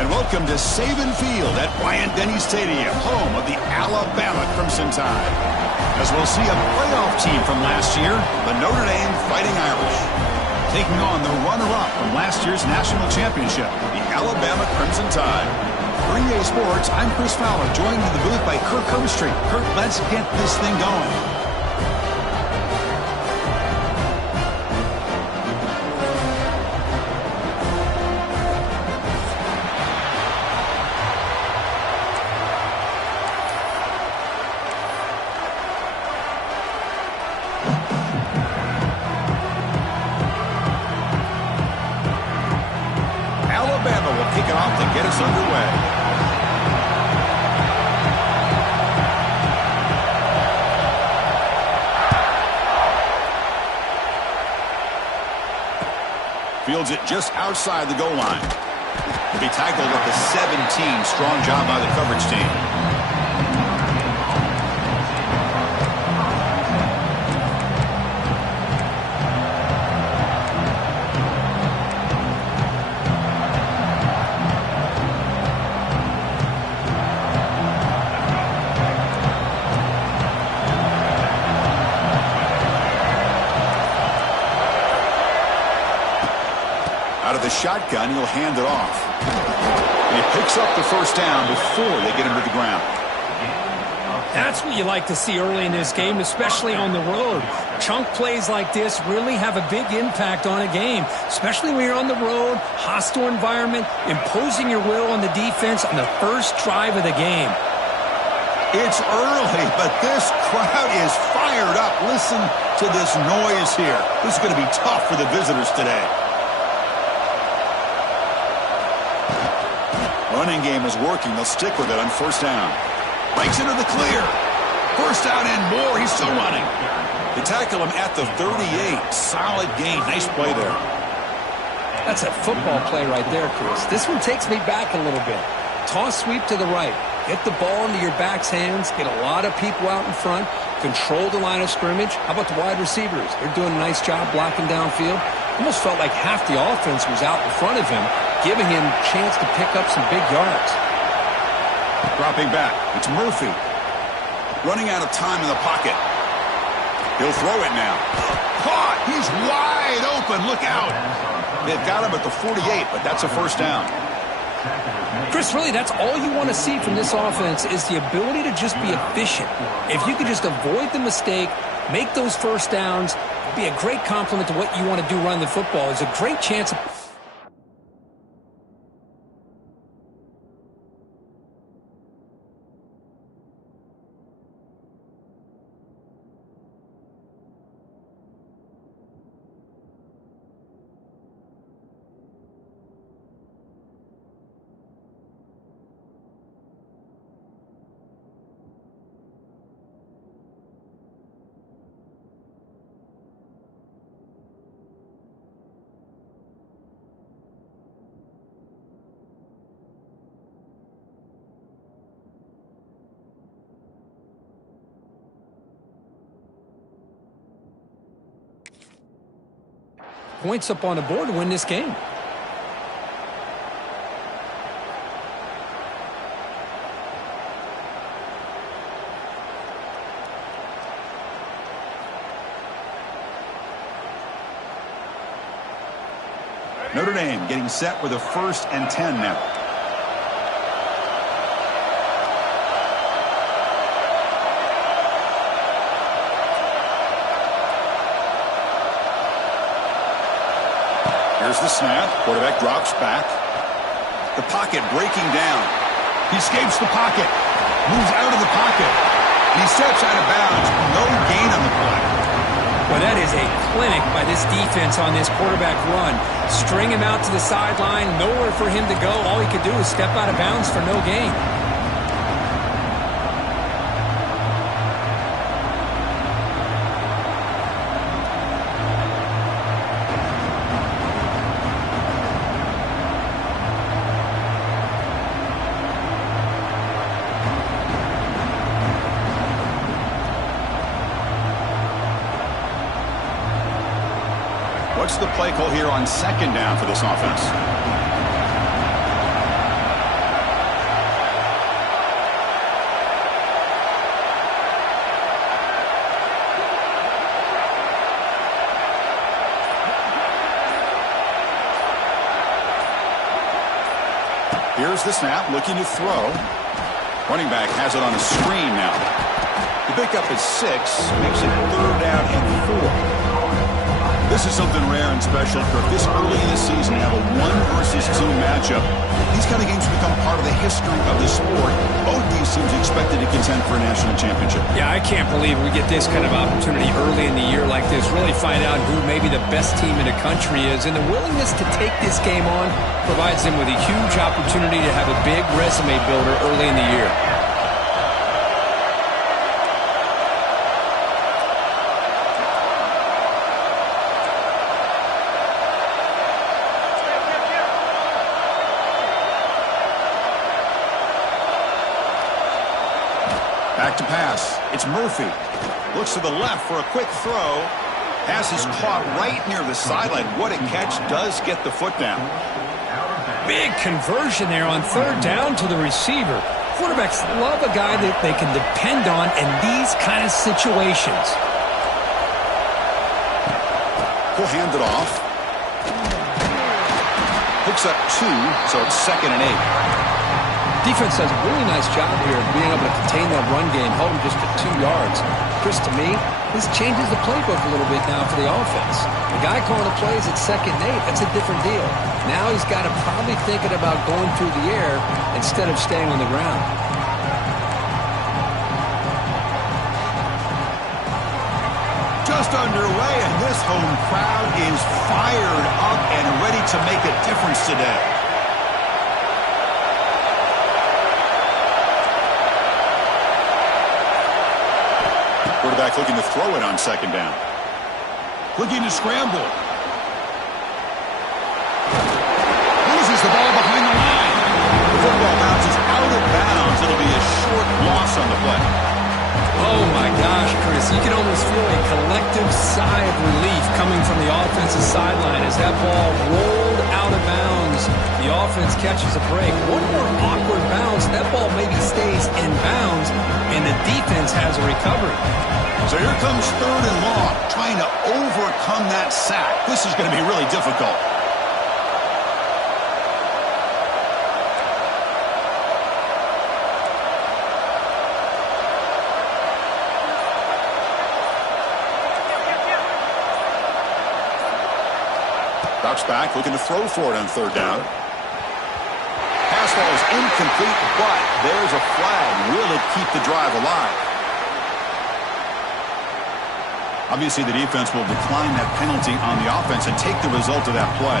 And welcome to Saban Field at Bryant-Denny Stadium, home of the Alabama Crimson Tide. As we'll see a playoff team from last year, the Notre Dame Fighting Irish, taking on the runner-up from last year's national championship, the Alabama Crimson Tide. For EA Sports, I'm Chris Fowler, joined in the booth by Kirk Herbstreit. Kirk, let's get this thing going. Fields it just outside the goal line. He'll be tackled at the 17. Strong job by the coverage team. Out of the shotgun, he'll hand it off. And he picks up the first down before they get him to the ground. That's what you like to see early in this game, especially on the road. Chunk plays like this really have a big impact on a game, especially when you're on the road, hostile environment, imposing your will on the defense on the first drive of the game. It's early, but this crowd is fired up. Listen to this noise here. This is going to be tough for the visitors today. Running game is working. They'll stick with it on first down. Breaks into the clear. First down and more. He's still running. They tackle him at the 38. Solid gain. Nice play there. That's a football play right there, Chris. This one takes me back a little bit. Toss sweep to the right. Get the ball into your back's hands. Get a lot of people out in front. Control the line of scrimmage. How about the wide receivers? They're doing a nice job blocking downfield. Almost felt like half the offense was out in front of him, giving him a chance to pick up some big yards. Dropping back, it's Murphy. Running out of time in the pocket. He'll throw it now. Caught! He's wide open. Look out. They've got him at the 48, but that's a first down. Chris, really, that's all you want to see from this offense is the ability to just be efficient. If you could just avoid the mistake, make those first downs, be a great compliment to what you want to do running the football. It's a great chance of... points up on the board to win this game. Notre Dame getting set with a 1st and 10 now. Here's the snap. Quarterback drops back. The pocket breaking down. He escapes the pocket. Moves out of the pocket. And he steps out of bounds. No gain on the play. Well, that is a clinic by this defense on this quarterback run. String him out to the sideline. Nowhere for him to go. All he could do is step out of bounds for no gain. What's the play call here on 2nd down for this offense? Here's the snap, looking to throw. Running back has it on a screen now. The pickup is 6, makes it 3rd down and 4. This is something rare and special, Kirk. This early in the season, you have a 1 versus 2 matchup. These kind of games become part of the history of the sport. Both these teams expected to contend for a national championship. Yeah, I can't believe we get this kind of opportunity early in the year like this. Really find out who maybe the best team in the country is. And the willingness to take this game on provides them with a huge opportunity to have a big resume builder early in the year. Back to pass. It's Murphy. Looks to the left for a quick throw. Pass is caught right near the sideline. What a catch. Does get the foot down. Big conversion there on 3rd down to the receiver. Quarterbacks love a guy that they can depend on in these kind of situations. He'll hand it off. Picks up 2, so it's 2nd and 8. Defense does a really nice job here of being able to contain that run game, held him just at 2 yards. Chris, to me, this changes the playbook a little bit now for the offense. The guy calling the plays at 2nd and 8, that's a different deal. Now he's got to probably thinking about going through the air instead of staying on the ground. Just underway, and this home crowd is fired up and ready to make a difference today. Quarterback looking to throw it on 2nd down. Looking to scramble. Loses the ball behind the line. The football bounces out of bounds. It'll be a short loss on the play. Oh, my gosh, Chris. You can almost feel a collective sigh of relief coming from the offensive sideline as that ball rolled out of bounds. The offense catches a break. One more awkward bounce. That ball maybe stays in bounds, and the defense has a recovery. So here comes 3rd and long, trying to overcome that sack. This is going to be really difficult. Drops back, looking to throw for it on 3rd down. Pass ball is incomplete, but there's a flag. Will it keep the drive alive? Obviously, the defense will decline that penalty on the offense and take the result of that play.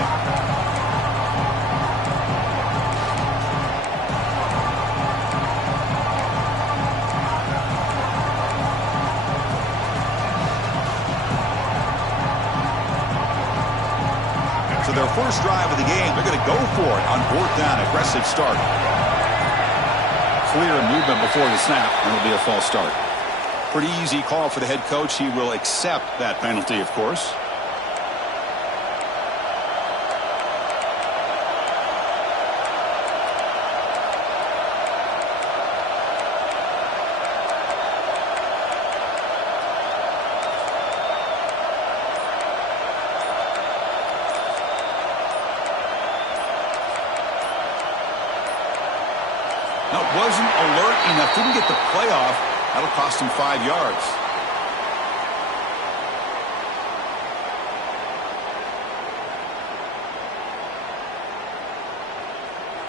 So their first drive of the game, they're going to go for it on 4th down. Aggressive start. Clear movement before the snap, and it'll be a false start. Pretty easy call for the head coach. He will accept that penalty, of course. Now, it wasn't alert enough. Didn't get the play off. That'll cost him 5 yards.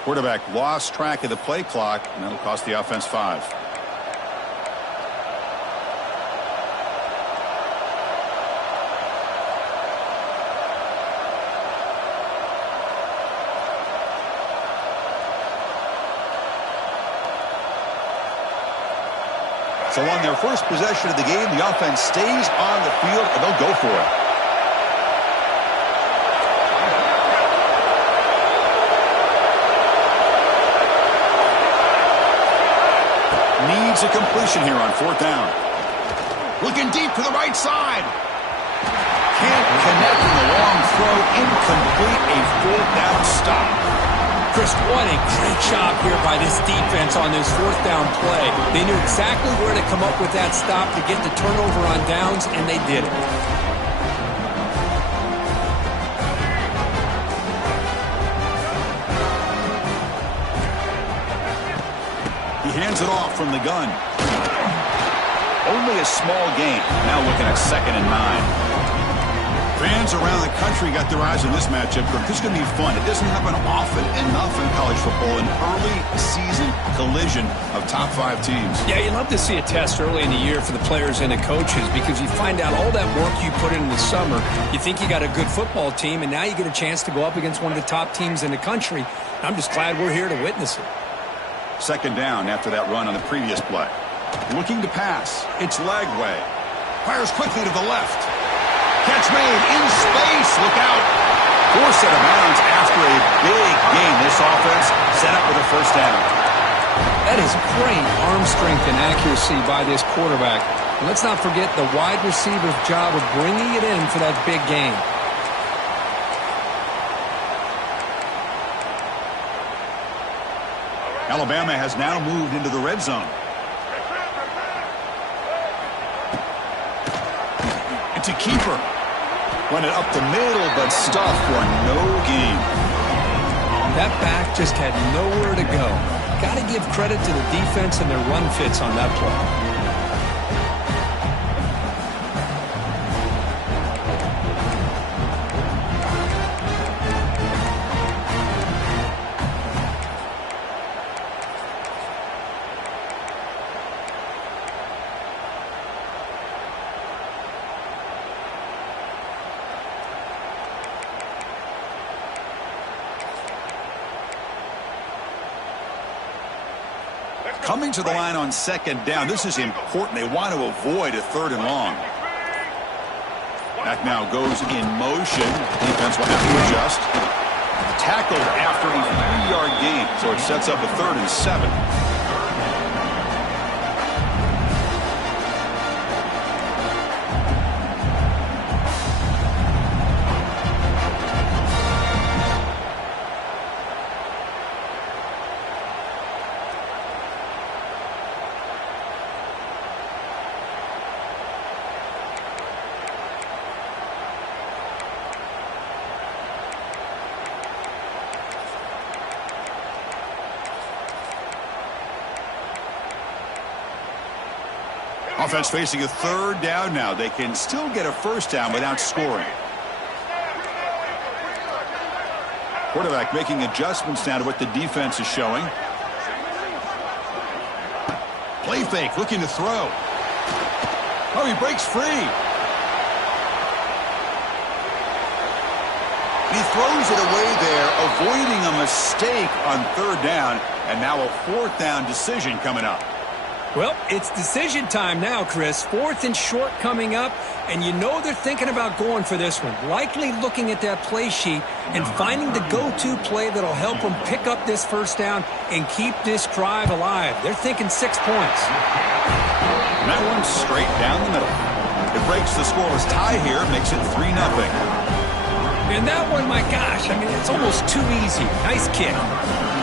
Quarterback lost track of the play clock, and that'll cost the offense 5. So on their first possession of the game, the offense stays on the field, and they'll go for it. Needs a completion here on 4th down. Looking deep to the right side. Can't connect in the long throw. Incomplete. A 4th down stop. Chris, what a great job here by this defense on this 4th down play. They knew exactly where to come up with that stop to get the turnover on downs, and they did it. hands it off from the gun. Only a small gain. Now looking at 2nd and 9. Fans around the country got their eyes on this matchup. This is going to be fun. It doesn't happen often enough in college football, an early season collision of top 5 teams. Yeah, you love to see a test early in the year for the players and the coaches because you find out all that work you put in the summer. You think you got a good football team, and now you get a chance to go up against one of the top teams in the country. I'm just glad we're here to witness it. 2nd down after that run on the previous play. Looking to pass. It's Lagway. Fires quickly to the left. Catch made in space. Look out. Forced out of bounds after a big gain. This offense set up with a 1st down. That is great arm strength and accuracy by this quarterback. And let's not forget the wide receiver's job of bringing it in for that big gain. Alabama has now moved into the red zone. It's a keeper. Run it up the middle, but stuffed for no gain. That back just had nowhere to go. Got to give credit to the defense and their run fits on that play. Coming to the line on 2nd down. This is important. They want to avoid a 3rd and long. Back now goes in motion. Defense will have to adjust. Tackled after a 3-yard gain, so it sets up a 3rd and 7. Offense facing a 3rd down now. They can still get a 1st down without scoring. Quarterback making adjustments now to what the defense is showing. Play fake, looking to throw. Oh, he breaks free. He throws it away there, avoiding a mistake on 3rd down, and now a 4th down decision coming up. Well, it's decision time now, Chris. 4th and short coming up, and you know they're thinking about going for this one. Likely looking at that play sheet and finding the go-to play that'll help them pick up this 1st down and keep this drive alive. They're thinking 6 points. And that one's straight down the middle. It breaks the scoreless tie here, makes it 3-0. And that one, my gosh, I mean, it's almost too easy. Nice kick.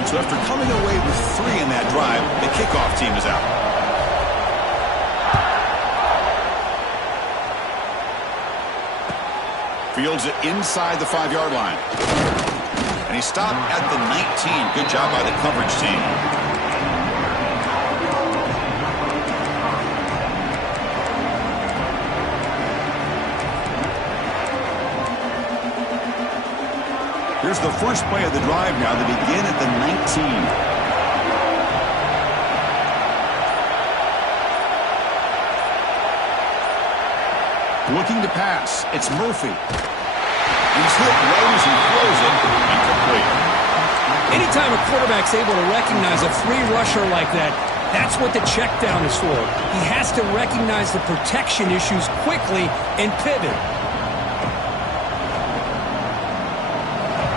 So after coming away with 3 in that drive, the kickoff team is out. Fields it inside the 5-yard line. And he stopped at the 19. Good job by the coverage team. Here's the first play of the drive now. They begin at the 19. Looking to pass. It's Murphy. He's hit right as he throws it. Incomplete. Anytime a quarterback's able to recognize a free rusher like that, that's what the check down is for. He has to recognize the protection issues quickly and pivot.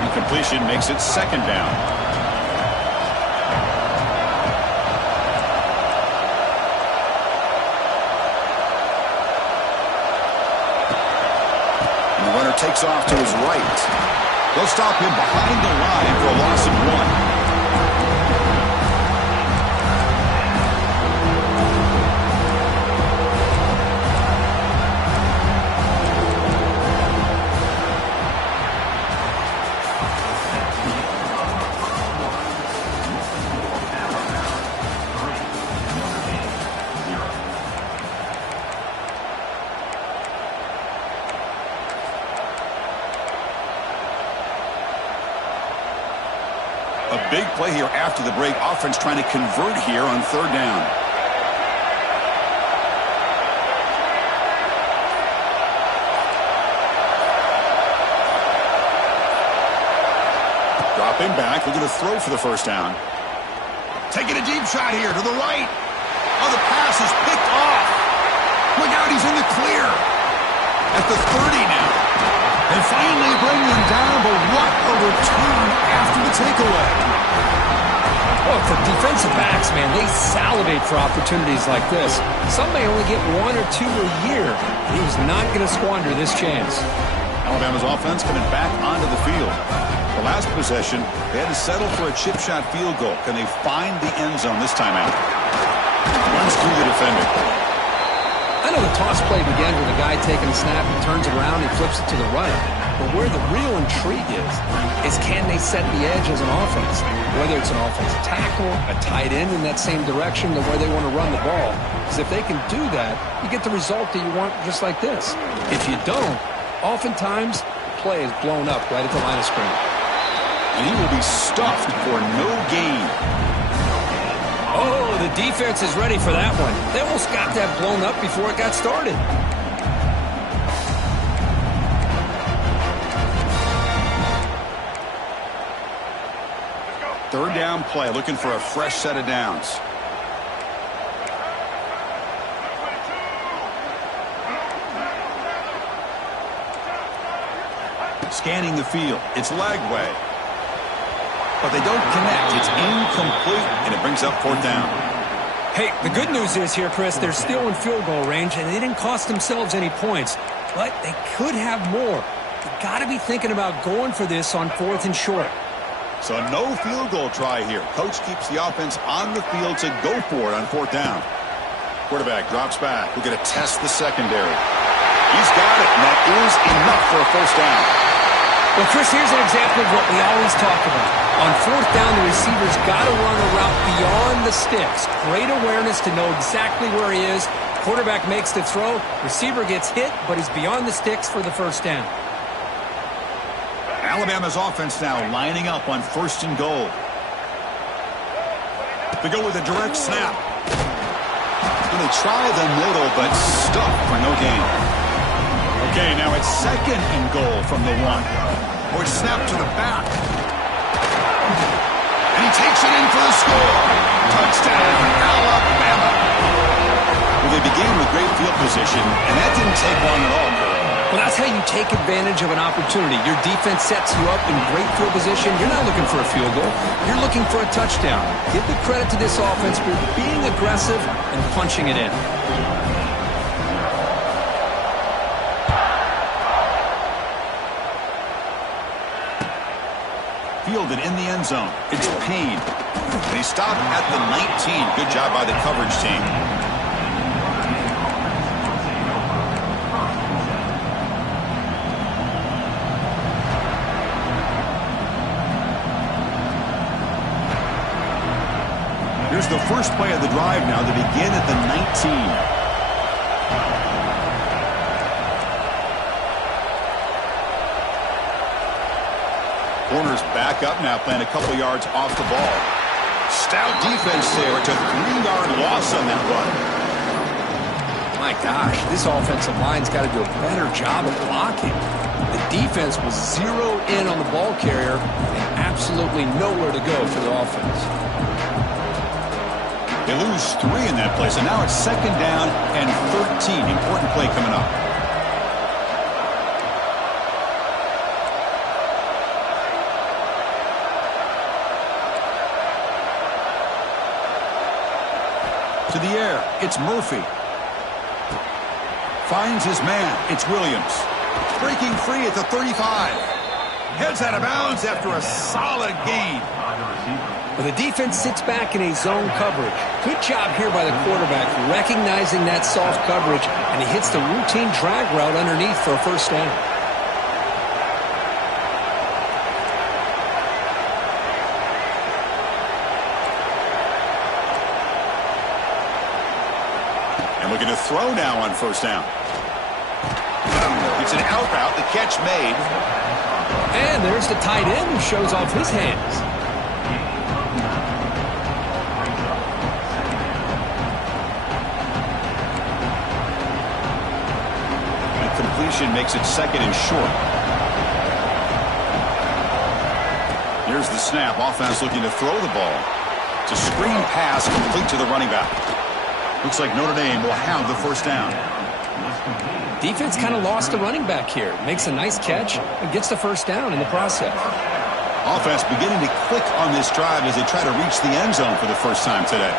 Incompletion makes it 2nd down. Takes off to his right. They'll stop him behind the line for a loss of 1. Big play here after the break. Offense trying to convert here on third down. Dropping back, looking to throw for the first down. Taking a deep shot here to the right. Oh, the pass is picked off. Look out, he's in the clear. At the 30 now. They finally bring them down, but what a return after the takeaway. Well, for defensive backs, man, they salivate for opportunities like this. Some may only get 1 or 2 a year. He was not going to squander this chance. Alabama's offense coming back onto the field. The last possession, they had to settle for a chip shot field goal. Can they find the end zone this time out? Runs through the defender. I know the toss play began with a guy taking a snap and turns it around and flips it to the right. But where the real intrigue is can they set the edge as an offense? Whether it's an offensive tackle, a tight end in that same direction, to where they want to run the ball. Because if they can do that, you get the result that you want just like this. If you don't, oftentimes, the play is blown up right at the line of scrimmage. And he will be stuffed for no gain. Oh, the defense is ready for that one. They almost got that blown up before it got started. Third down play, looking for a fresh set of downs. Scanning the field. It's Lagway. But they don't connect. It's incomplete, and it brings up fourth down. Hey, the good news is here, Chris, they're still in field goal range, and they didn't cost themselves any points. But they could have more. You got to be thinking about going for this on 4th and short. So no field goal try here. Coach keeps the offense on the field to go for it on 4th down. Quarterback drops back. We're going to test the secondary. He's got it, and that is enough for a first down. Well, Chris, here's an example of what we always talk about. On 4th down, the receiver's got to run a route beyond the sticks. Great awareness to know exactly where he is. Quarterback makes the throw. Receiver gets hit, but he's beyond the sticks for the first down. Alabama's offense now lining up on 1st and goal. They go with a direct snap. And they try the middle, but stuck for no gain. Okay, now it's 2nd and goal from the 1. Or snap to the back. And he takes it in for the score. Touchdown, Alabama. Well, they began with great field position, and that didn't take long at all, Curry. Well, that's how you take advantage of an opportunity. Your defense sets you up in great field position. You're not looking for a field goal. You're looking for a touchdown. Give the credit to this offense for being aggressive and punching it in. Fielded in the end zone. It's Payne. And he stopped at the 19. Good job by the coverage team. Here's the first play of the drive now to begin at the 19. Corners back up now, playing a couple yards off the ball. Stout defense there. It's a 3-yard loss on that run. My gosh, this offensive line's got to do a better job of blocking. The defense was zero in on the ball carrier and absolutely nowhere to go for the offense. They lose 3 in that play, so now it's 2nd down and 13. Important play coming up. To the air, it's Murphy. Finds his man, it's Williams. Breaking free at the 35. Heads out of bounds after a solid gain. Well, the defense sits back in a zone coverage. Good job here by the quarterback, recognizing that soft coverage, and he hits the routine drag route underneath for a first down. And looking to throw now on first down. It's an out route, the catch made. And there's the tight end who shows off his hands. completion makes it second and short. Here's the snap. Offense looking to throw the ball. It's a screen pass complete to the running back. Looks like Notre Dame will have the first down. Defense kind of lost the running back here. Makes a nice catch and gets the first down in the process. Offense beginning to click on this drive as they try to reach the end zone for the first time today.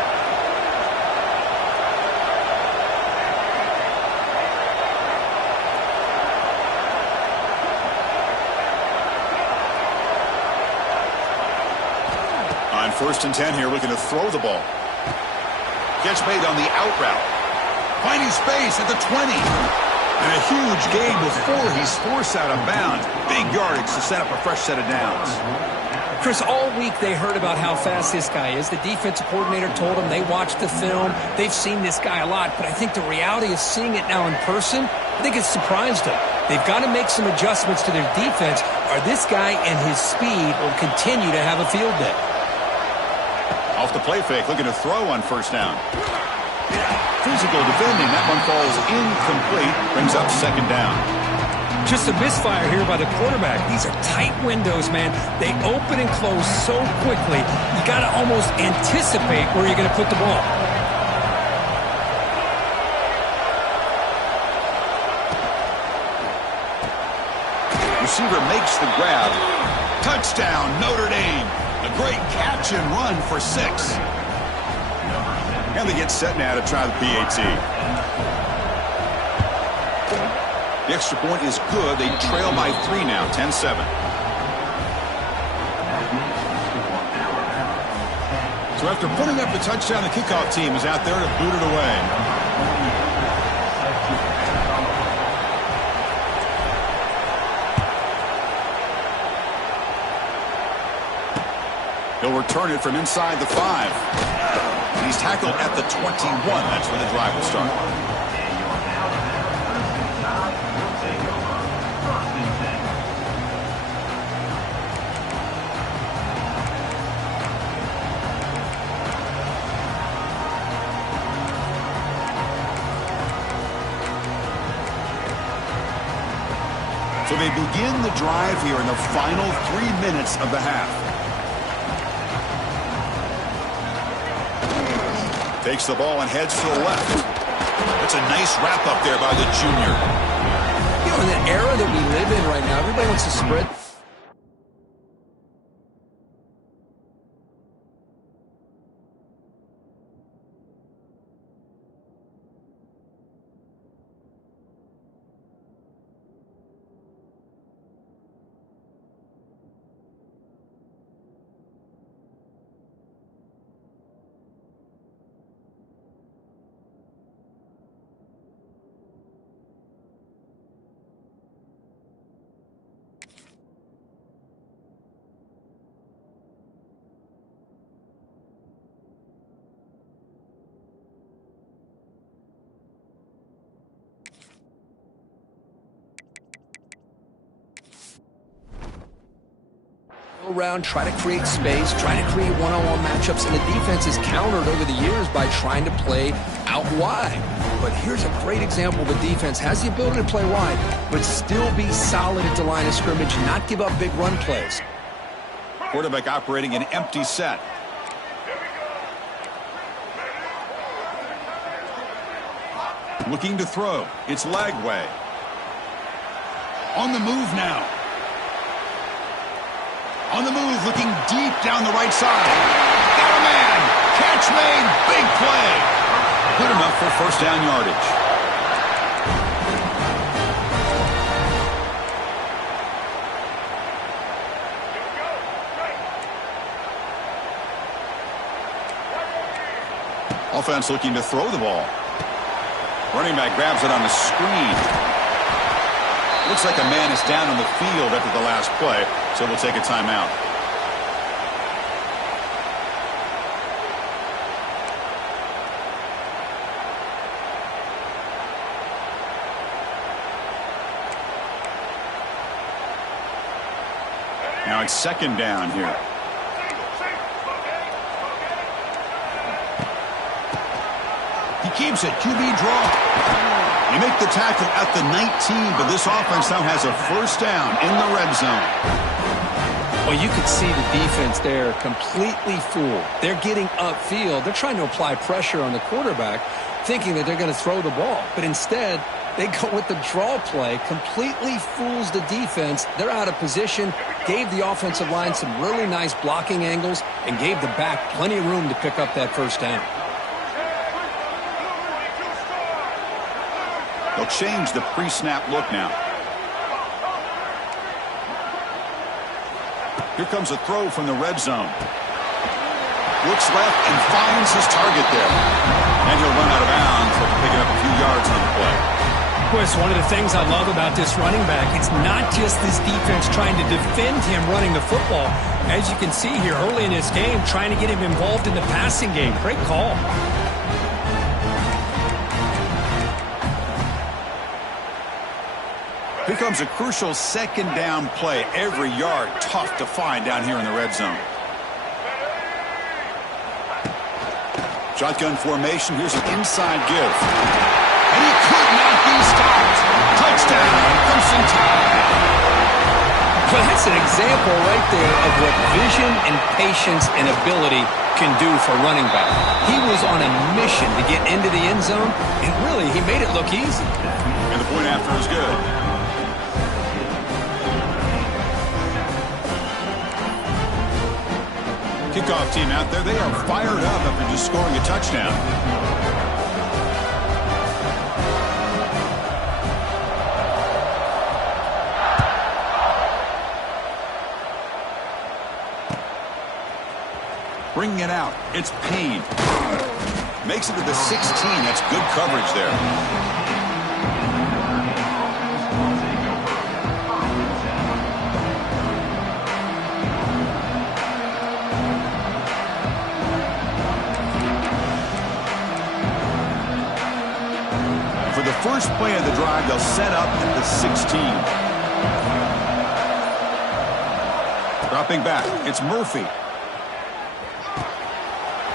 On 1st and 10 here, looking to throw the ball. Catch made on the out route. Finding space at the 20. And a huge gain before he's forced out of bounds. Big yardage to set up a fresh set of downs. Chris, all week they heard about how fast this guy is. The defensive coordinator told them they watched the film. They've seen this guy a lot. But I think the reality of seeing it now in person, I think it's surprised them. They've got to make some adjustments to their defense, or this guy and his speed will continue to have a field day. Off the play fake, looking to throw on 1st down. Physical defending. That one falls incomplete. Brings up 2nd down. Just a misfire here by the quarterback. These are tight windows, man. They open and close so quickly. You got to almost anticipate where you're going to put the ball. Receiver makes the grab. Touchdown, Notre Dame. A great catch and run for 6. And they get set now to try the PAT. The extra point is good. They trail by 3 now, 10-7. So after putting up the touchdown, the kickoff team is out there to boot it away. He'll return it from inside the 5. He's tackled at the 21. That's where the drive will start. So they begin the drive here in the final 3 minutes of the half. Takes the ball and heads to the left. That's a nice wrap up there by the junior. You know, in the era that we live in right now, everybody wants to spread. Around, try to create space, try to create one-on-one matchups, and the defense is countered over the years by trying to play out wide. But here's a great example. The defense has the ability to play wide, but still be solid at the line of scrimmage, not give up big run plays. Quarterback operating an empty set. Looking to throw. It's Lagway. On the move now. On the move, looking deep down the right side. Got a man. Catch made. Big play. Good enough for 1st down yardage. Offense looking to throw the ball. Running back grabs it on the screen. Looks like a man is down on the field after the last play, so we'll take a timeout. Now it's 2nd down here. He keeps it. QB draw. They make the tackle at the 19, but this offense now has a first down in the red zone. Well, you could see the defense there completely fooled. They're getting upfield. They're trying to apply pressure on the quarterback, thinking that they're going to throw the ball. But instead, they go with the draw play, completely fools the defense. They're out of position, gave the offensive line some really nice blocking angles, and gave the back plenty of room to pick up that first down. They'll change the pre-snap look now. Here comes a throw from the red zone. Looks left and finds his target there. And he'll run out of bounds after picking up a few yards on the play. Chris, one of the things I love about this running back, it's not just this defense trying to defend him running the football. As you can see here early in this game, trying to get him involved in the passing game. Great call. Here comes a crucial second down play. Every yard tough to find down here in the red zone. Shotgun formation. Here's an inside give. And he could not be stopped. Touchdown, Crimson Tide. Well, that's an example right there of what vision and patience and ability can do for running back. He was on a mission to get into the end zone, and really, he made it look easy. And the point after is good. Kickoff team out there, they are fired up after just scoring a touchdown. Bringing it out, it's Payne. Makes it to the 16, that's good coverage there. First play of the drive, they'll set up at the 16. Dropping back, it's Murphy.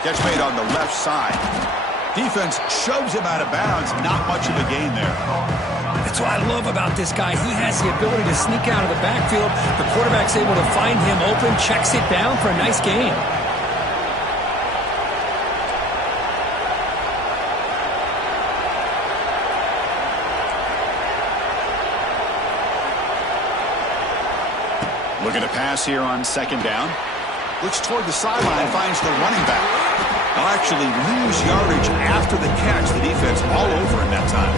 Catch made on the left side. Defense shoves him out of bounds. Not much of a gain there. That's what I love about this guy. He has the ability to sneak out of the backfield. The quarterback's able to find him open, checks it down for a nice gain. Looking to pass here on second down. Looks toward the sideline, finds the running back. They'll actually lose yardage after the catch. The defense all over in that time.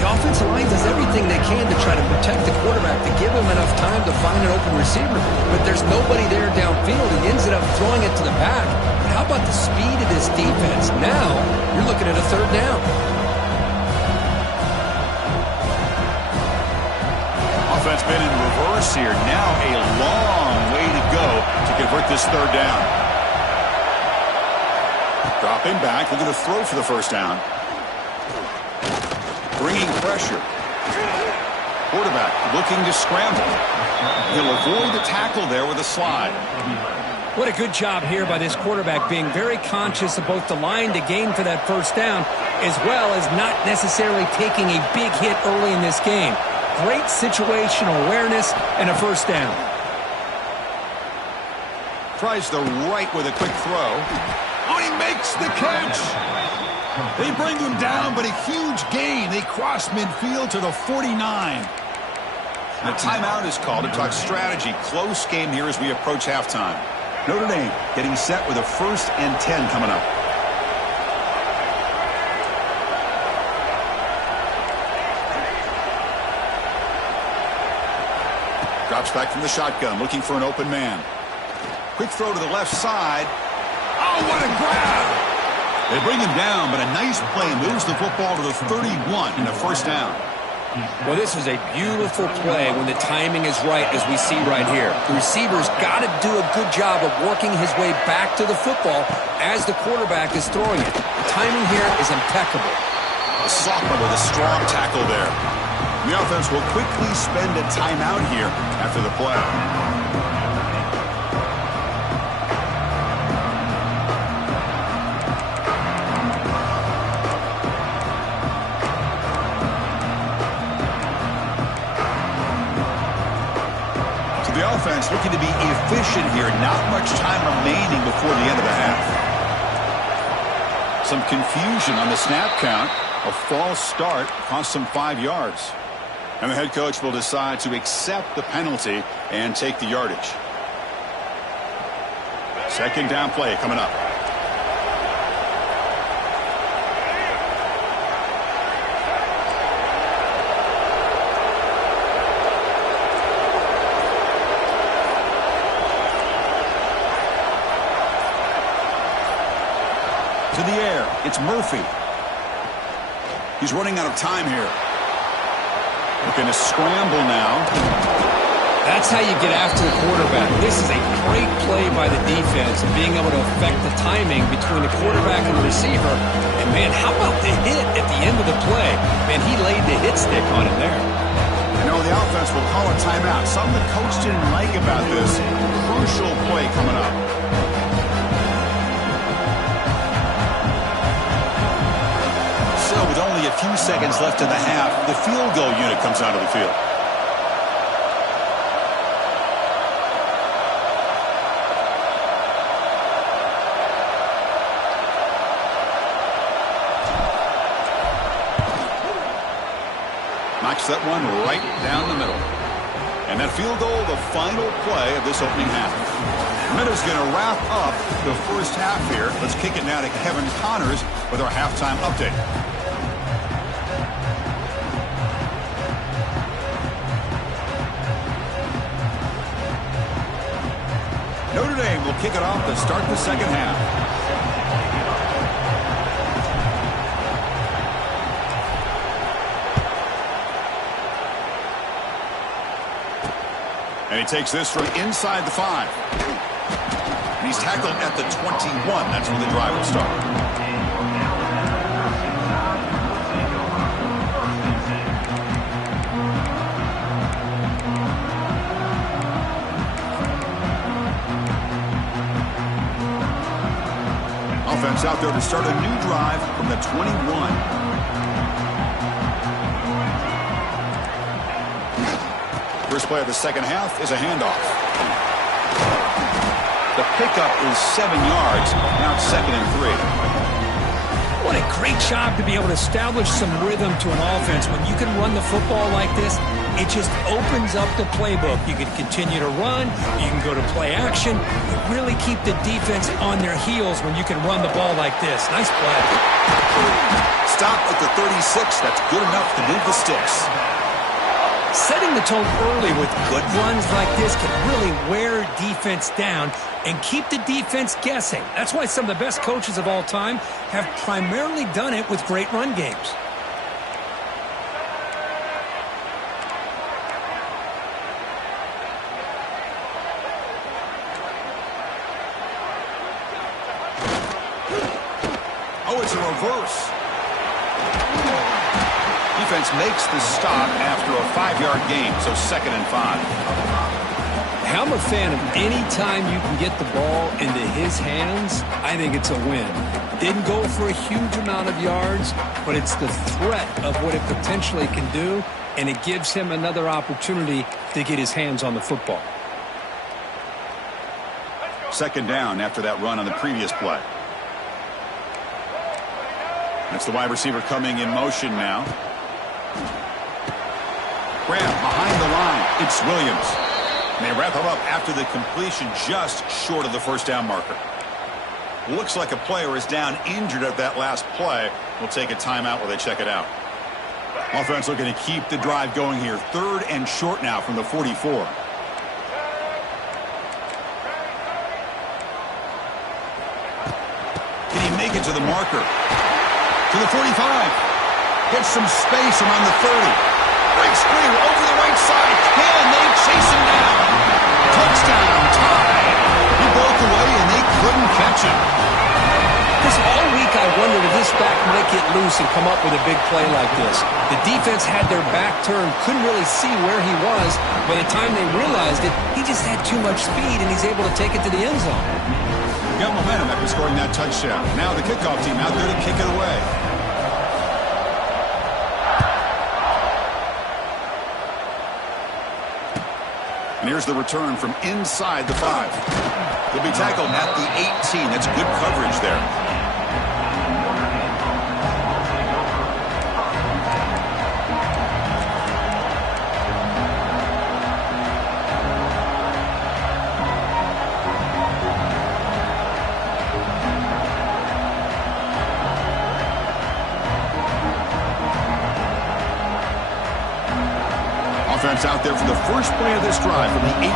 The offensive line does everything they can to try to protect the quarterback, to give him enough time to find an open receiver. But there's nobody there downfield. He ends up throwing it to the back. But how about the speed of this defense? Now you're looking at a third down. Offense been in reverse here. Now a long way to go to convert this third down. Dropping back, looking to throw for the first down. Bringing pressure. Quarterback looking to scramble. He'll avoid the tackle there with a slide. What a good job here by this quarterback, being very conscious of both the line to gain for that first down, as well as not necessarily taking a big hit early in this game. Great situational awareness and a first down. Tries the right with a quick throw. Oh, he makes the catch. They bring him down, but a huge gain. They cross midfield to the 49. The timeout is called to talk strategy. Close game here as we approach halftime. Notre Dame getting set with a 1st and 10 coming up. Drops back from the shotgun, looking for an open man. Quick throw to the left side. Oh, what a grab! They bring him down, but a nice play moves the football to the 31 and a first down. Well, this is a beautiful play when the timing is right, as we see right here. The receiver's got to do a good job of working his way back to the football as the quarterback is throwing it. The timing here is impeccable. The sophomore with a strong tackle there. The offense will quickly spend a timeout here after the play. offense looking to be efficient here. Not much time remaining before the end of the half. Some confusion on the snap count. A false start cost them 5 yards. And the head coach will decide to accept the penalty and take the yardage. Second down play coming up. To the air, it's Murphy. He's running out of time here. Looking to scramble now. That's how you get after the quarterback. This is a great play by the defense and being able to affect the timing between the quarterback and the receiver. And, man, how about the hit at the end of the play? Man, he laid the hit stick on him there. You know, the offense will call a timeout. Something the coach didn't like about this. Crucial play coming up. So with only a few seconds left in the half, the field goal unit comes out of the field. Knocks that one right down the middle. And that field goal, the final play of this opening half. Minuta's going to wrap up the first half here. Let's kick it now to Kevin Connors with our halftime update. Notre Dame will kick it off to start the second half. And he takes this from inside the 5. And he's tackled at the 21. That's where the drive will start. Offense out there to start a new drive from the 21. First play of the second half is a handoff. The pickup is 7 yards. Now it's 2nd and 3. What a great job to be able to establish some rhythm to an offense. When you can run the football like this, it just opens up the playbook. You can continue to run. You can go to play action. You really keep the defense on their heels when you can run the ball like this. Nice play. Stop at the 36. That's good enough to move the sticks. Setting the tone early with good runs like this can really wear defense down and keep the defense guessing. That's why some of the best coaches of all time have primarily done it with great run games. Oh, it's a reverse. Defense makes the stop after a 5-yard gain, so 2nd and 5. I'm a fan of any time you can get the ball into his hands. I think it's a win. Didn't go for a huge amount of yards, but it's the threat of what it potentially can do, and it gives him another opportunity to get his hands on the football. Second down after that run on the previous play. That's the wide receiver coming in motion now. Graham behind the line. It's Williams. And they wrap him up after the completion just short of the first down marker. Looks like a player is down injured at that last play. We'll take a timeout while they check it out. Offense looking to keep the drive going here. 3rd and short now from the 44. Can he make it to the marker? To the 45. Gets some space around the 30. Breaks clear over the right side. Can they chase him down? Touchdown, tie. He broke away and they couldn't catch him. This all week I wondered if this back might get loose and come up with a big play like this. The defense had their back turned, couldn't really see where he was. By the time they realized it, he just had too much speed and he's able to take it to the end zone. Got momentum after scoring that touchdown. Now the kickoff team out there to kick it away. And And here's the return from inside the 5. He'll be tackled at the 18. That's good coverage there. Offense out there for the first play of this drive from the 18.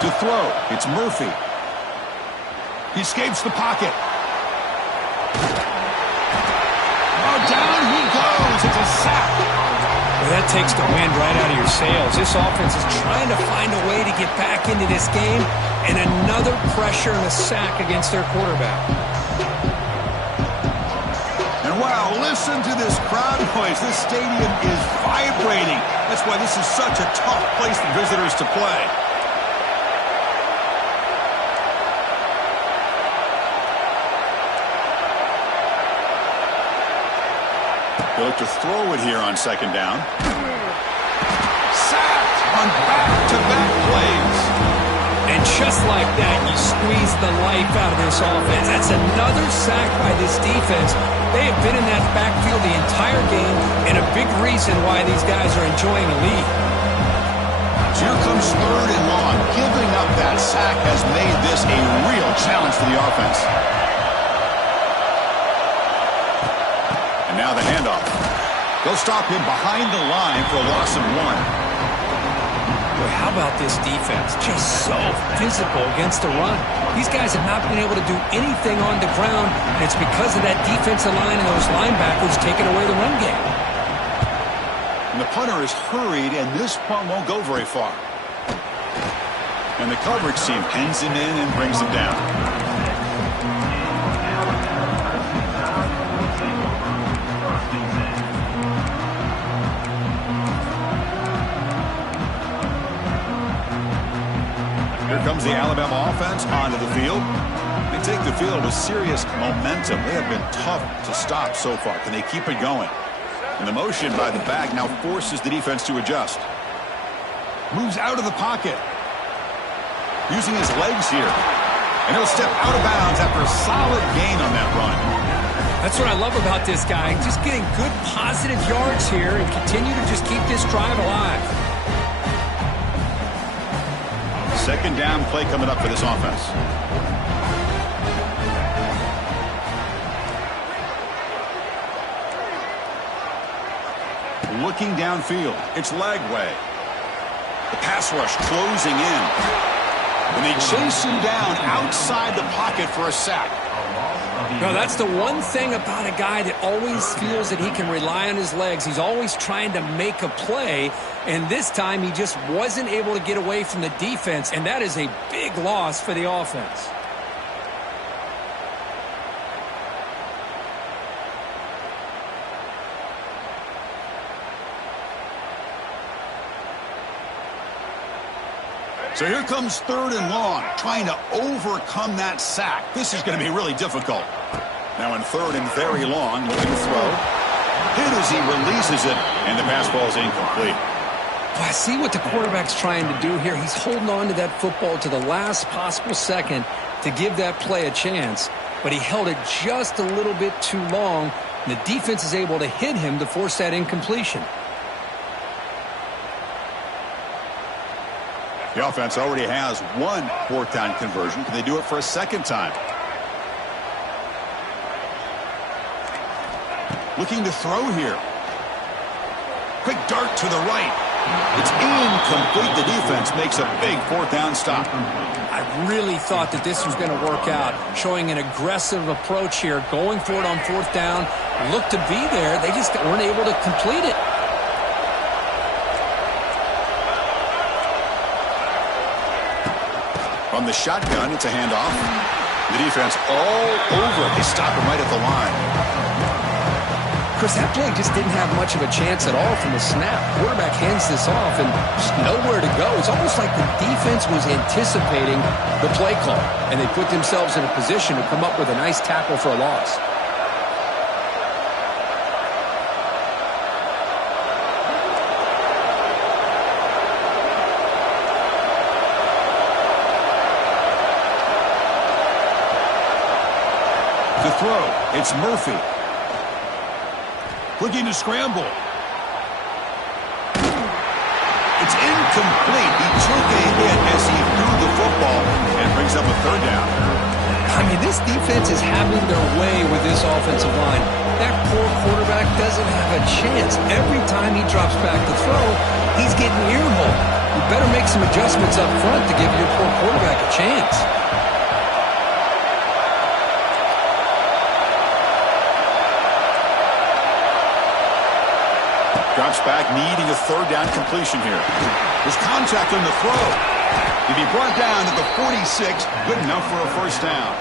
To throw, it's Murphy. He escapes the pocket. Oh, down he goes. It's a sack. Well, that takes the wind right out of your sails. This offense is trying to find a way to get back into this game, and another pressure and a sack against their quarterback. And wow, listen to this crowd noise. This stadium is vibrating. That's why this is such a tough place for visitors to play. They look to throw it here on second down. Sacked on back-to-back plays. And just like that, you squeeze the life out of this offense. That's another sack by this defense. They have been in that backfield the entire game, and a big reason why these guys are enjoying a lead. So here comes third and long. Giving up that sack has made this a real challenge for the offense. And now the handoff. They'll stop him behind the line for a loss of 1. Boy, how about this defense? Just so physical against the run. These guys have not been able to do anything on the ground, and it's because of that defensive line and those linebackers taking away the run game. And the punter is hurried, and this punt won't go very far. And the coverage team pins him in and brings him down. Here comes the Alabama offense onto the field. They take the field with serious momentum. They have been tough to stop so far. Can they keep it going? And the motion by the back now forces the defense to adjust. Moves out of the pocket. Using his legs here. And he'll step out of bounds after a solid gain on that run. That's what I love about this guy. Just getting good positive yards here and continue to just keep this drive alive. Second down play coming up for this offense. Looking downfield. It's Lagway. The pass rush closing in. And they chase him down outside the pocket for a sack. No, that's the one thing about a guy that always feels that he can rely on his legs. He's always trying to make a play, and this time he just wasn't able to get away from the defense, and that is a big loss for the offense. So here comes third and long, trying to overcome that sack. This is going to be really difficult. Now in third and very long, looking to throw. Hit as he releases it, and the pass ball is incomplete. Well, I see what the quarterback's trying to do here. He's holding on to that football to the last possible second to give that play a chance, but he held it just a little bit too long, and the defense is able to hit him to force that incompletion. The offense already has one fourth down conversion. Can they do it for a second time? Looking to throw here. Quick dart to the right. It's incomplete. The defense makes a big fourth down stop. I really thought that this was going to work out, showing an aggressive approach here, going for it on fourth down. Looked to be there. They just weren't able to complete it. From the shotgun, it's a handoff. The defense all over it. They stop him right at the line. Chris, that play just didn't have much of a chance at all from the snap. Quarterback hands this off and just nowhere to go. It's almost like the defense was anticipating the play call, and they put themselves in a position to come up with a nice tackle for a loss. To throw, it's Murphy. Looking to scramble. It's incomplete. He took a hit as he threw the football and brings up a third down. I mean, this defense is having their way with this offensive line. That poor quarterback doesn't have a chance. Every time he drops back to throw, he's getting earholed. You better make some adjustments up front to give your poor quarterback a chance. Drops back, needing a third down completion here. There's contact on the throw. He'll be brought down to the 46. Good enough for a first down.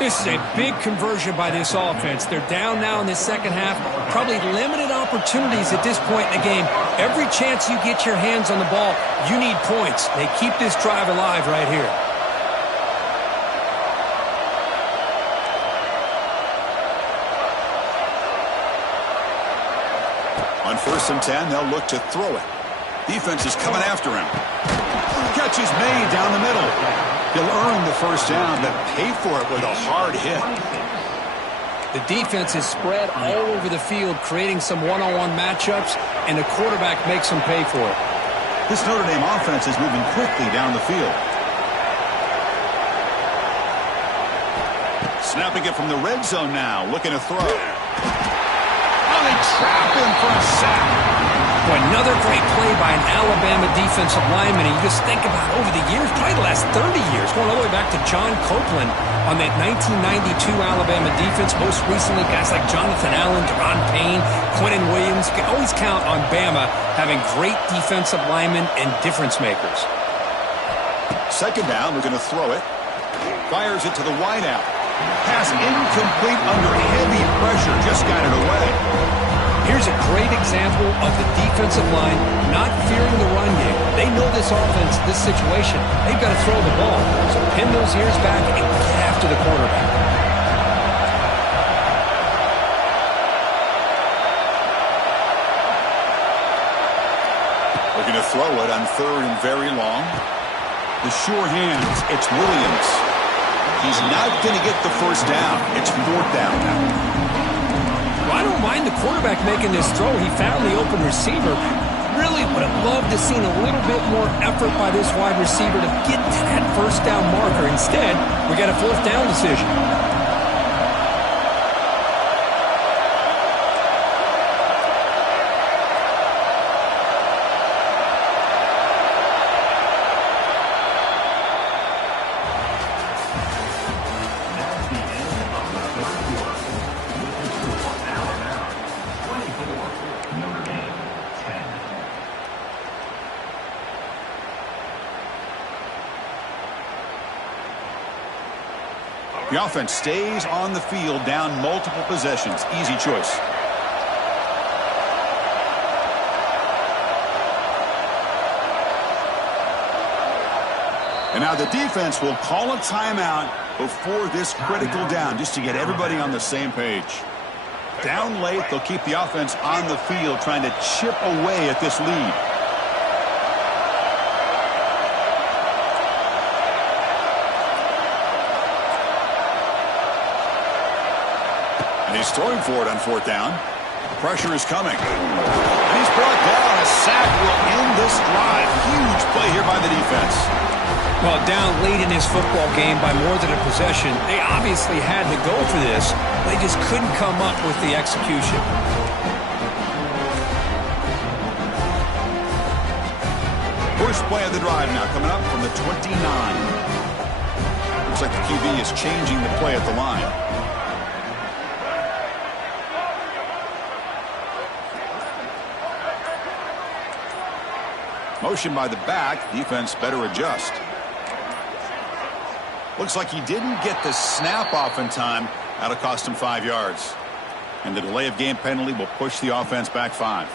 This is a big conversion by this offense. They're down now in the second half. Probably limited opportunities at this point in the game. Every chance you get your hands on the ball, you need points. They keep this drive alive right here. On 1st and 10, they'll look to throw it. Defense is coming after him. Catch is made down the middle. He'll earn the first down, but pay for it with a hard hit. The defense is spread all over the field, creating some one-on-one matchups, and the quarterback makes them pay for it. This Notre Dame offense is moving quickly down the field. Snapping it from the red zone now, looking to throw. They trap him for a sack. Well, another great play by an Alabama defensive lineman. And you just think about over the years, probably the last 30 years, going all the way back to John Copeland on that 1992 Alabama defense. Most recently, guys like Jonathan Allen, Deron Payne, Quentin Williams. You can always count on Bama having great defensive linemen and difference makers. Second down, we're going to throw it. Fires it to the wideout. Pass incomplete under heavy pressure. Just got it away. Here's a great example of the defensive line not fearing the run game. They know this offense, this situation. They've got to throw the ball. So pin those ears back and get after the quarterback. Looking to throw it on 3rd and very long. The sure hands. It's Williams. He's not going to get the first down. It's 4th down now. Well, I don't mind the quarterback making this throw. He found the open receiver. Really would have loved to seen a little bit more effort by this wide receiver to get to that first down marker. Instead, we got a 4th down decision. The offense stays on the field down multiple possessions. Easy choice. And now the defense will call a timeout before this critical down, just to get everybody on the same page. Down late, they'll keep the offense on the field, trying to chip away at this lead. He's throwing for it on 4th down. Pressure is coming. And he's brought down. A sack will end this drive. Huge play here by the defense. Well, down late in this football game by more than a possession, they obviously had to go for this. They just couldn't come up with the execution. First play of the drive now coming up from the 29. Looks like the QB is changing the play at the line. Motion by the back. Defense better adjust. Looks like he didn't get the snap off in time. That'll cost him 5 yards. And the delay of game penalty will push the offense back 5.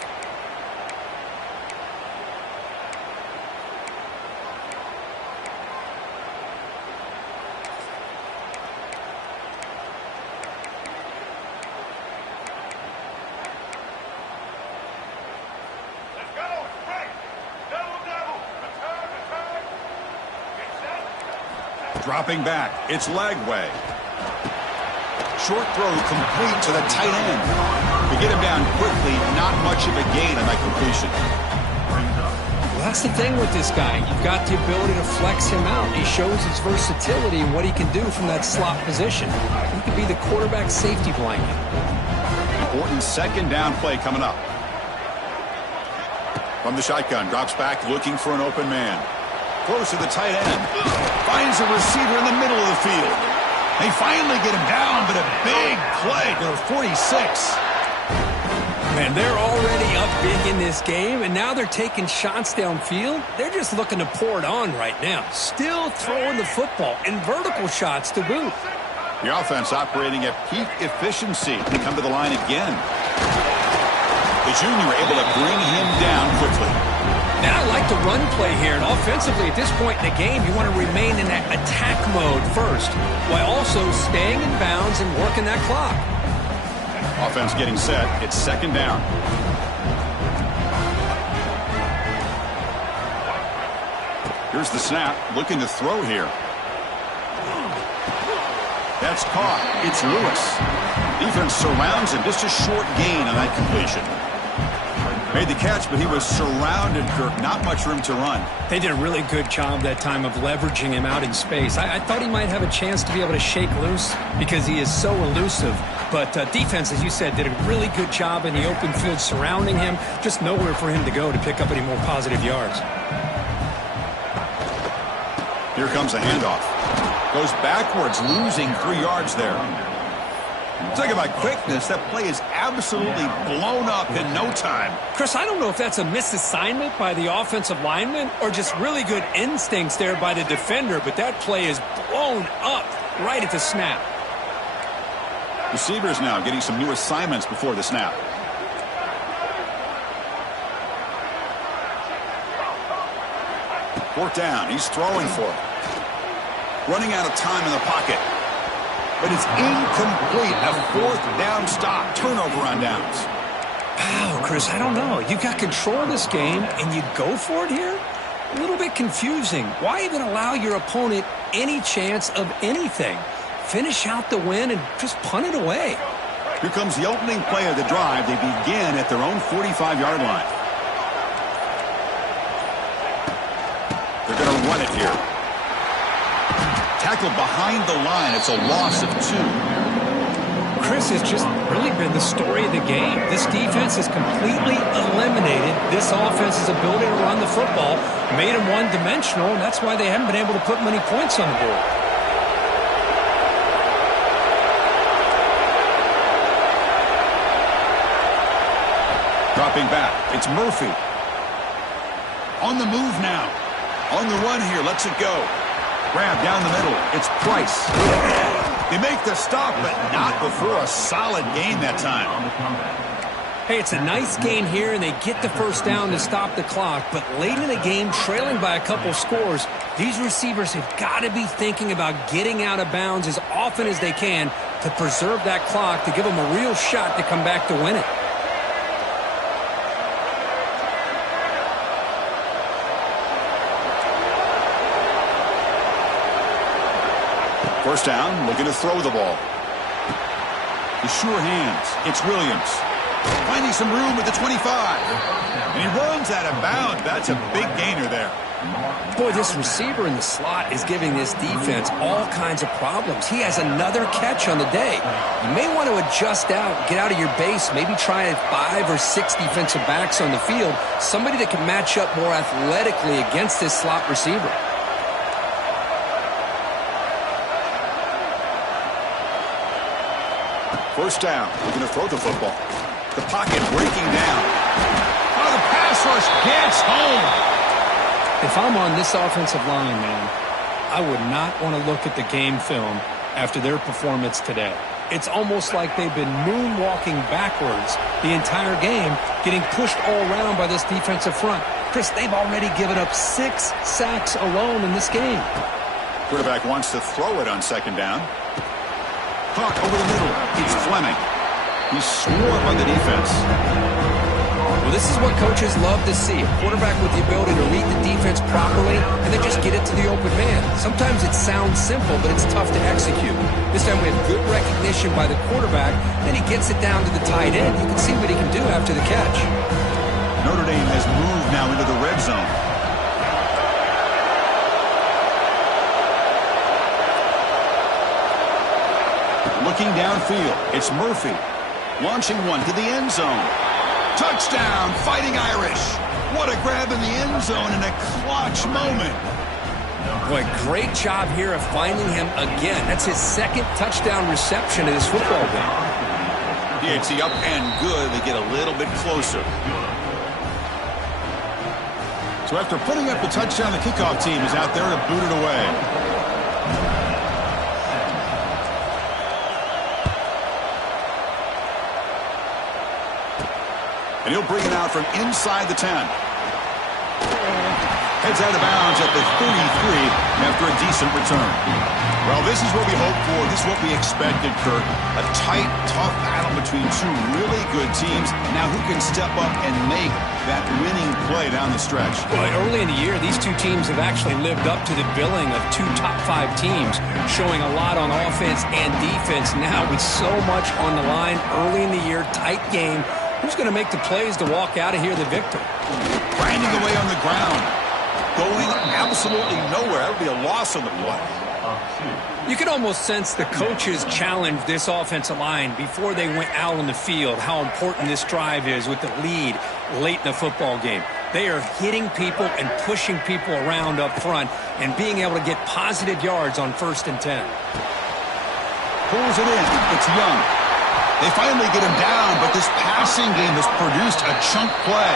Dropping back, it's Lagway. Short throw complete to the tight end. To get him down quickly, not much of a gain on that completion. Well, that's the thing with this guy. You've got the ability to flex him out. He shows his versatility and what he can do from that slot position. He could be the quarterback safety blanket. Important second down play coming up. From the shotgun, drops back looking for an open man. Throws to the tight end. Finds a receiver in the middle of the field. They finally get him down, but a big play to the 46. Man, they're already up big in this game, and now they're taking shots downfield. They're just looking to pour it on right now. Still throwing the football, and vertical shots to boot. The offense operating at peak efficiency. They come to the line again. The junior able to bring him down quickly. Now I like the run play here, and offensively at this point in the game, you want to remain in that attack mode first, while also staying in bounds and working that clock. Offense getting set. It's second down. Here's the snap. Looking to throw here. That's caught. It's Lewis. Defense surrounds him. Just a short gain on that completion. Made the catch, but he was surrounded, Kirk. Not much room to run. They did a really good job that time of leveraging him out in space. I thought he might have a chance to be able to shake loose because he is so elusive. But defense, as you said, did a really good job in the open field surrounding him. Just nowhere for him to go to pick up any more positive yards. Here comes a handoff. Goes backwards, losing 3 yards there. Talk about quickness. That play is absolutely blown up in no time. Chris, I don't know if that's a misassignment by the offensive lineman or just really good instincts there by the defender, but that play is blown up right at the snap. Receivers now getting some new assignments before the snap. Fourth down. He's throwing for it. Running out of time in the pocket. But it's incomplete. A fourth down stop. Turnover on downs. Wow, Chris, I don't know. You got control of this game, and you go for it here? A little bit confusing. Why even allow your opponent any chance of anything? Finish out the win and just punt it away. Here comes the opening play of the drive. They begin at their own 45-yard line. They're going to run it here. Tackled behind the line. It's a loss of 2. Chris, has just really been the story of the game. This defense has completely eliminated this offense's ability to run the football, made them one-dimensional, and that's why they haven't been able to put many points on the board. Dropping back. It's Murphy. On the move now. On the run here. Lets it go. Grab down the middle. It's Price. They make the stop, but not before a solid gain that time. Hey, it's a nice gain here, and they get the first down to stop the clock. But late in the game, trailing by a couple scores, these receivers have got to be thinking about getting out of bounds as often as they can to preserve that clock, to give them a real shot to come back to win it. First down, looking to throw the ball. The sure hands. It's Williams. Finding some room at the 25. And he runs out of bounds. That's a big gainer there. Boy, this receiver in the slot is giving this defense all kinds of problems. He has another catch on the day. You may want to adjust out, get out of your base, maybe try 5 or 6 defensive backs on the field, somebody that can match up more athletically against this slot receiver. First down. Looking to throw the football. The pocket breaking down. Oh, the pass rush gets home. If I'm on this offensive line, man, I would not want to look at the game film after their performance today. It's almost like they've been moonwalking backwards the entire game, getting pushed all around by this defensive front. Chris, they've already given up 6 sacks alone in this game. Quarterback wants to throw it on second down. Caught over the middle. It's Fleming. He's swarmed by the defense. Well, this is what coaches love to see. A quarterback with the ability to read the defense properly and then just get it to the open man. Sometimes it sounds simple, but it's tough to execute. This time we have good recognition by the quarterback. Then he gets it down to the tight end. You can see what he can do after the catch. Notre Dame has moved now into the red zone. Looking downfield, it's Murphy. Launching one to the end zone. Touchdown, Fighting Irish. What a grab in the end zone in a clutch moment. Boy, great job here of finding him again. That's his second touchdown reception in this football game. Yeah, it's the up and good. They get a little bit closer. So after putting up the touchdown, the kickoff team is out there to boot it away. And he'll bring it out from inside the 10. Heads out of bounds at the 33 after a decent return. Well, this is what we hoped for. This is what we expected, Kirk. A tight, tough battle between two really good teams. Now who can step up and make that winning play down the stretch? Well, early in the year, these two teams have actually lived up to the billing of 2 top 5 teams, showing a lot on offense and defense. Now with so much on the line early in the year, tight game. Who's going to make the plays to walk out of here the victor? Grinding away on the ground. Going absolutely nowhere. That would be a loss on the play. You can almost sense the coaches challenged this offensive line before they went out on the field, how important this drive is with the lead late in the football game. They are hitting people and pushing people around up front and being able to get positive yards on 1st and 10. Pulls it in. It's Young. They finally get him down, but this passing game has produced a chunk play.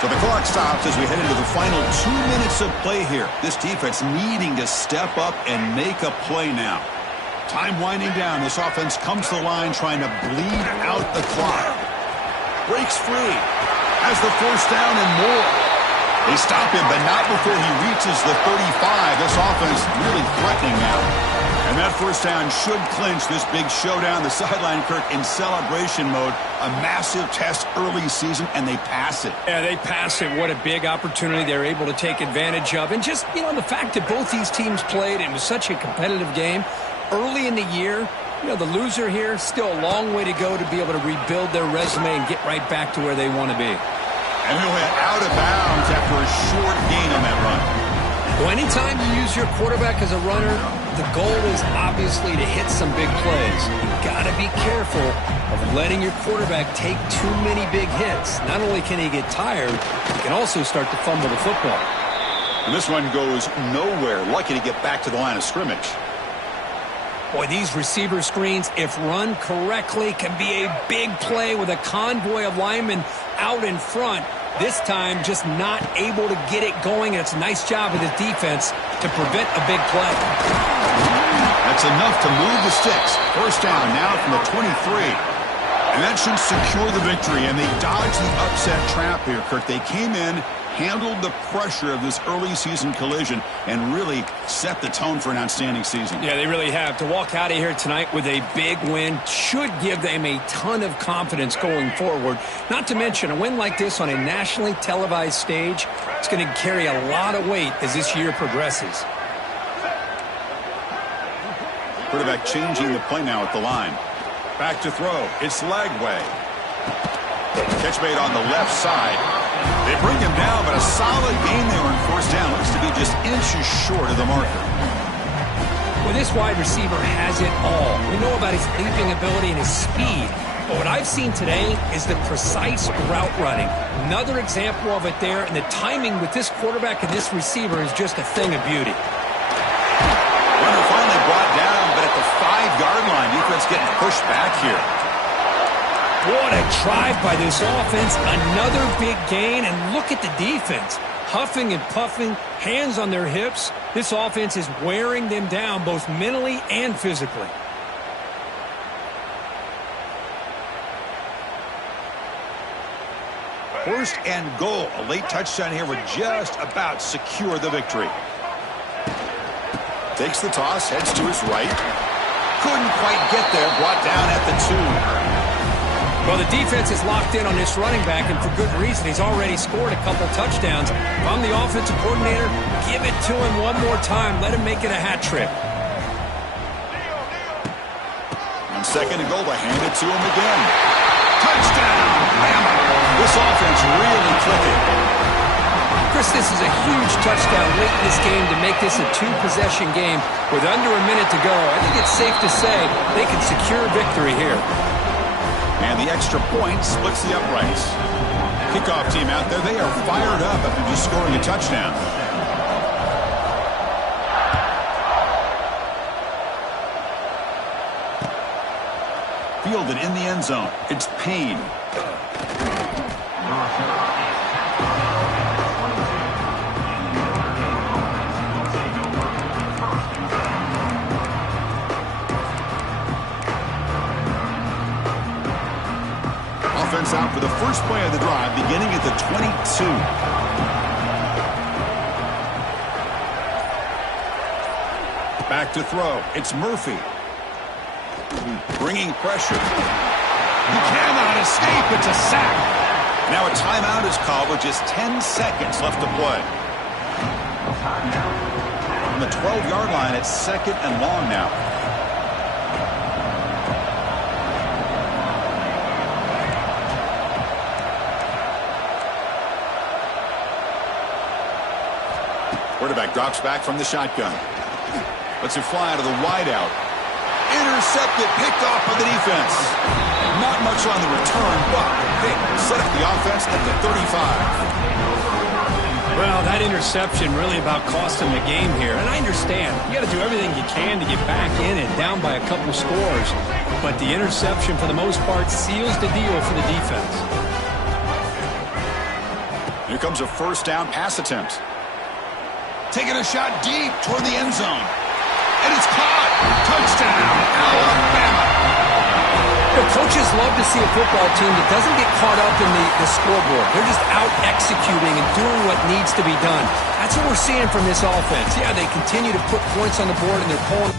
So the clock stops as we head into the final 2 minutes of play here. This defense needing to step up and make a play now. Time winding down. This offense comes to the line trying to bleed out the clock. Breaks free. Has the 1st down and more. They stop him, but not before he reaches the 35. This offense really threatening now. And that 1st down should clinch this big showdown. The sideline, Kirk, in celebration mode. A massive test early season, and they pass it. Yeah, they pass it. What a big opportunity they're able to take advantage of. And just, the fact that both these teams played, it was such a competitive game. Early in the year, the loser here, still a long way to go to be able to rebuild their resume and get right back to where they want to be. And he'll head out of bounds after a short gain on that run. Well, anytime you use your quarterback as a runner, the goal is obviously to hit some big plays. You've got to be careful of letting your quarterback take too many big hits. Not only can he get tired, he can also start to fumble the football. And this one goes nowhere. Lucky to get back to the line of scrimmage. Boy, these receiver screens, if run correctly, can be a big play with a convoy of linemen out in front. This time, just not able to get it going. And it's a nice job of the defense to prevent a big play. That's enough to move the sticks. 1st down now from the 23. And that should secure the victory. And they dodged the upset trap here, Kirk. They came in, handled the pressure of this early season collision, and really set the tone for an outstanding season. Yeah, they really have. To walk out of here tonight with a big win should give them a ton of confidence going forward. Not to mention, a win like this on a nationally televised stage, it's going to carry a lot of weight as this year progresses. Quarterback changing the play now at the line. Back to throw. It's Lagway. Catch made on the left side. They bring him down, but a solid gain there on 1st down. Looks to be just inches short of the marker. Well, this wide receiver has it all. We know about his leaping ability and his speed. But what I've seen today is the precise route running. Another example of it there, and the timing with this quarterback and this receiver is just a thing of beauty. Runner finally brought down, but at the 5-yard line, defense getting pushed back here. What a drive by this offense. Another big gain, and look at the defense. Huffing and puffing, hands on their hips. This offense is wearing them down both mentally and physically. First and goal. A late touchdown here would just about secure the victory. Takes the toss, heads to his right. Couldn't quite get there, brought down at the 2. Well, the defense is locked in on this running back, and for good reason. He's already scored a couple touchdowns. If I'm the offensive coordinator, give it to him one more time. Let him make it a hat trick. On second and goal, they hand it to him again. Touchdown! Bama! This offense really clicking. Chris, this is a huge touchdown late in this game to make this a two-possession game with under a minute to go. I think it's safe to say they can secure victory here. And the extra point splits the uprights. Kickoff team out there, they are fired up after just scoring a touchdown. Fielded in the end zone. It's Payne. Offense out for the first play of the drive, beginning at the 22. Back to throw. It's Murphy. Bringing pressure. He cannot escape. It's a sack. Now a timeout is called with just 10 seconds left to play. On the 12-yard line, it's second and long now. Quarterback drops back from the shotgun. Lets it fly out of the wideout. Intercepted, picked off by the defense. Not much on the return, but they set up the offense at the 35. Well, that interception really about cost him the game here. And I understand. You got to do everything you can to get back in and down by a couple scores. But the interception, for the most part, seals the deal for the defense. Here comes a first down pass attempt. Taking a shot deep toward the end zone. And it's caught. Touchdown, Alabama. The coaches love to see a football team that doesn't get caught up in the scoreboard. They're just out executing and doing what needs to be done. That's what we're seeing from this offense. Yeah, they continue to put points on the board and they're pulling.